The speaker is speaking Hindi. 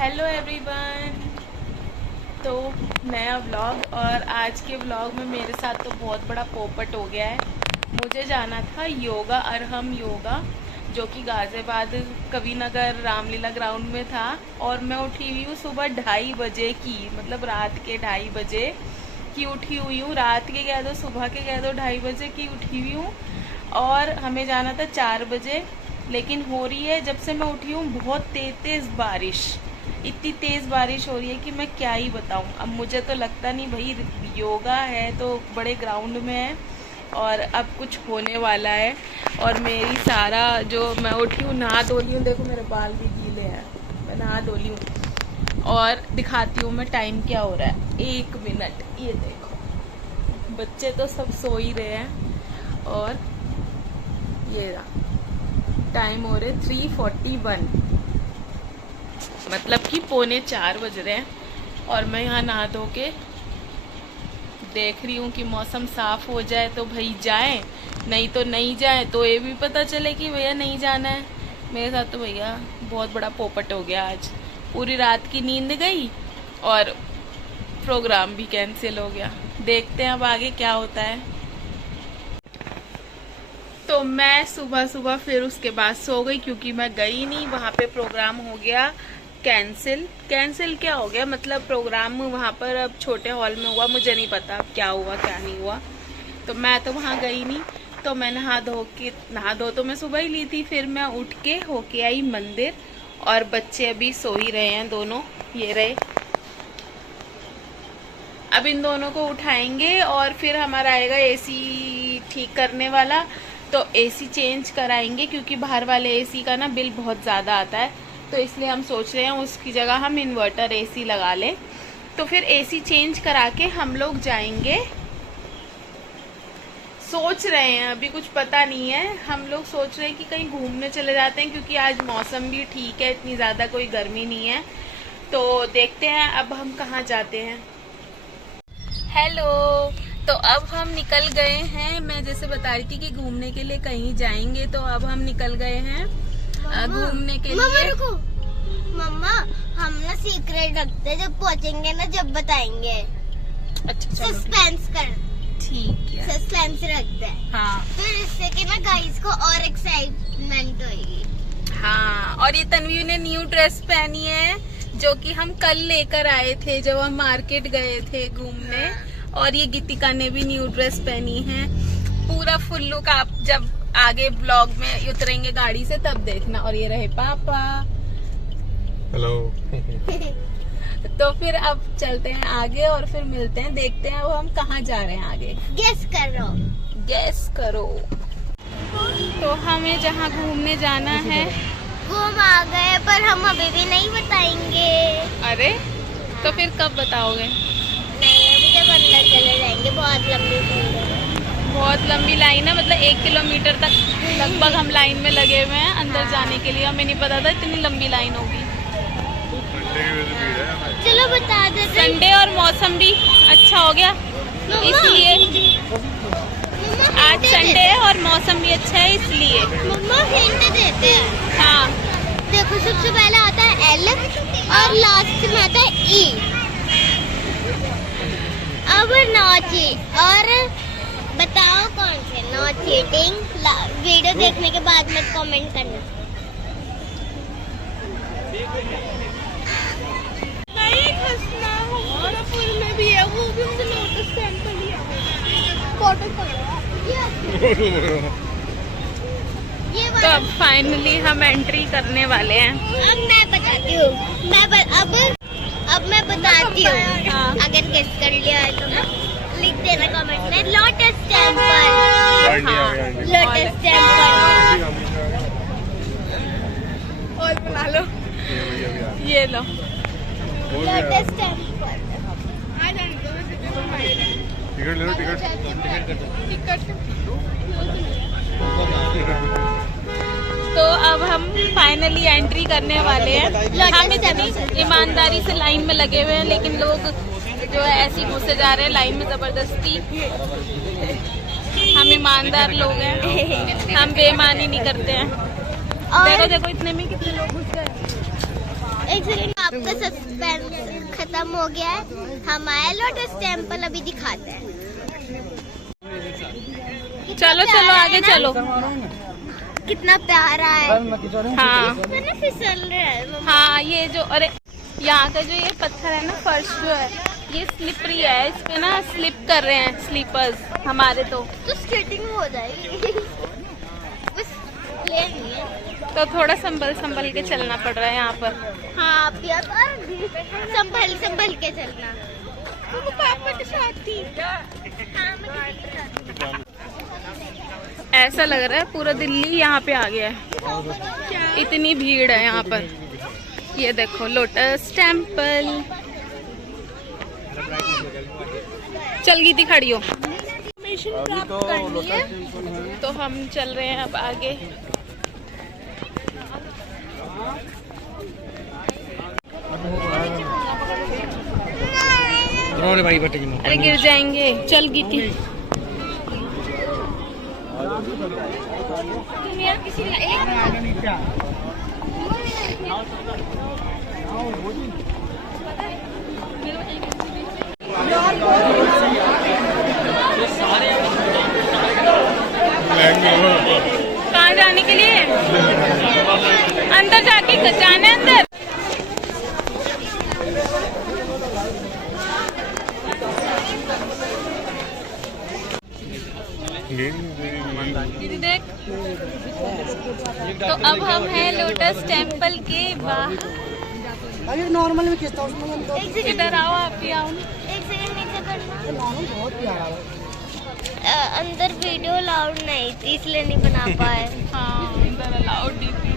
Hello everyone. तो नया व्लॉग, और आज के व्लॉग में मेरे साथ तो बहुत बड़ा पोपट हो गया है। मुझे जाना था योगा अरहम योगा, जो कि गाज़ियाबाद कविनगर रामलीला ग्राउंड में था, और मैं उठी हुई हूँ सुबह 2:30 बजे की, मतलब रात के 2:30 बजे की उठी हुई हूँ। रात के कह दो, सुबह के कह दो, 2:30 बजे की उठी हुई हूँ। और हमें जाना था 4 बजे, लेकिन हो रही है जब से मैं उठी हूँ बहुत तेज़ बारिश। इतनी तेज़ बारिश हो रही है कि मैं क्या ही बताऊँ। अब मुझे तो लगता नहीं भाई, योगा है तो बड़े ग्राउंड में है और अब कुछ होने वाला है। और मेरी सारा जो मैं उठी हूँ, नहा धो ली हूँ, देखो मेरे बाल भी गीले हैं, मैं नहा धो ली हूँ। और दिखाती हूँ मैं टाइम क्या हो रहा है, 1 मिनट। ये देखो, बच्चे तो सब सो ही रहे हैं, और ये टाइम हो रहे 3:41, मतलब कि 3:45 बज रहे हैं। और मैं यहाँ नहा धो के देख रही हूँ कि मौसम साफ हो जाए तो भाई जाए, नहीं तो नहीं जाए, तो ये भी पता चले कि भैया नहीं जाना है। मेरे साथ तो भैया बहुत बड़ा पोपट हो गया आज। पूरी रात की नींद गई और प्रोग्राम भी कैंसिल हो गया। देखते हैं अब आगे क्या होता है। तो मैं सुबह फिर उसके बाद सो गई, क्योंकि मैं गई नहीं, वहाँ पे प्रोग्राम हो गया कैंसिल क्या हो गया, मतलब प्रोग्राम वहाँ पर अब छोटे हॉल में हुआ, मुझे नहीं पता क्या हुआ क्या नहीं हुआ। तो मैं तो वहाँ गई नहीं। तो मैं नहा धो तो मैं सुबह ही ली थी। फिर मैं उठ के होके आई मंदिर, और बच्चे अभी सो ही रहे हैं दोनों, ये रहे। अब इन दोनों को उठाएंगे और फिर हमारा आएगा एसी ठीक करने वाला, तो एसी चेंज कराएंगे, क्योंकि बाहर वाले एसी का ना बिल बहुत ज़्यादा आता है। तो इसलिए हम सोच रहे हैं उसकी जगह हम इन्वर्टर एसी लगा लें। तो फिर एसी चेंज करा के हम लोग जाएंगे। सोच रहे हैं, अभी कुछ पता नहीं है। हम लोग सोच रहे हैं कि कहीं घूमने चले जाते हैं, क्योंकि आज मौसम भी ठीक है, इतनी ज़्यादा कोई गर्मी नहीं है। तो देखते हैं अब हम कहाँ जाते हैं। हेलो, तो अब हम निकल गए हैं। मैं जैसे बता रही थी कि घूमने के लिए कहीं जाएंगे, तो अब हम निकल गए हैं घूमने के लिए। मम्मा, हम ना सीक्रेट रखते हैं, जब पहुंचेंगे ना जब बताएंगे। अच्छा, सस्पेंस कर, ठीक है, सस्पेंस रखते हैं। हाँ, फिर इससे कि ना गाइस को और एक्साइटमेंट होगी। हाँ। और ये तन्वी ने न्यू ड्रेस पहनी है, जो कि हम कल लेकर आए थे जब हम मार्केट गए थे घूमने। और ये गीतिका ने भी न्यू ड्रेस पहनी है, पूरा फुल लुक। आप जब आगे ब्लॉग में उतरेंगे गाड़ी से तब देखना। और ये रहे पापा। हेलो। तो फिर अब चलते हैं आगे और फिर मिलते हैं, देखते हैं अब हम कहाँ जा रहे हैं आगे। गेस करो। तो हमें जहाँ घूमने जाना है वो हम आ गए, पर हम अभी भी नहीं बताएंगे। अरे, तो फिर कब बताओगे? नहीं, अभी जब अंदर चले जाएंगे। बहुत लंबी लाइन है, मतलब 1 किलोमीटर तक लगभग हम लाइन में लगे हुए हैं अंदर जाने के लिए। हमें नहीं पता था इतनी लंबी लाइन होगी। चलो बता देते। संडे और मौसम भी अच्छा हो गया, इसलिए आज संडे है और मौसम भी अच्छा है, इसलिए। मम्मा, हिंट देते हैं। हाँ, देखो, सबसे पहले आता है एल और लास्ट में आता है ई। अब नो चीट, और बताओ कौन से नो चीटिंग। वीडियो देखने के बाद में कमेंट करना। नहीं हंसना, हमारा फुल में भी है, वो भी हमने लोटस टेम्पल लिया फोटो तो अब फाइनली हम एंट्री करने वाले हैं। अब मैं बताती हूँ। अब मैं बताती हूँ। हाँ। अगर गेस कर लिया है तो लिख देना कमेंट में, लोटस टेम्पल। Lotus temple. और बना लो, ये लो। Lotus temple. टिकट ले लो, टिकट। तो अब हम फाइनली एंट्री करने वाले हैं। हम इतनी ईमानदारी से लाइन में लगे हुए हैं, लेकिन लोग जो है ऐसे ही घुसे जा रहे हैं लाइन में जबरदस्ती। हम ईमानदार लोग हैं, हम बेईमानी नहीं करते हैं। देखो देखो, इतने में कितने लोग घुस गए। एक सेकंड, आपका सस्पेंस खत्म हो गया है। हम आए लोटस टेम्पल, अभी दिखाते हैं। चलो चलो आगे चलो। कितना प्यारा है। हाँ मैंने फिसल रहा है। हाँ, ये जो अरे यहाँ का जो ये पत्थर है ना, फर्श जो है ये स्लिपरी है, इस पे ना स्लिप कर रहे हैं स्लीपर्स हमारे तो स्केटिंग हो जाएगी। बस प्लेन नहीं है तो थोड़ा संभल संभल के चलना पड़ रहा है यहाँ पर। हाँ आप संभल संभल के चलना। पापा के साथ थी। ऐसा लग रहा है पूरा दिल्ली यहाँ पे आ गया है, इतनी भीड़ है यहाँ पर। ये देखो लोटस टेम्पल। चल गई थी खड़ी हो। प्राप्त करनी है तो हम चल रहे हैं अब आगे। अरे गिर जाएंगे। चल गई थी। तुम यार किसी कहाँ जाने के लिए? अंदर जाके जाना है अंदर। दीदी देख। तो अब हम हैं लोटस टेम्पल के बाहर। नॉर्मल में खींचता हूँ उसमें एक सेकंड इधर आओ, आप भी आओ। एक सेकंड नीचे करना। बहुत प्यारा है। अंदर वीडियो अलाउड नहीं थी इसलिए नहीं बना पाए। हाँ, अंदर अलाउड डीपी।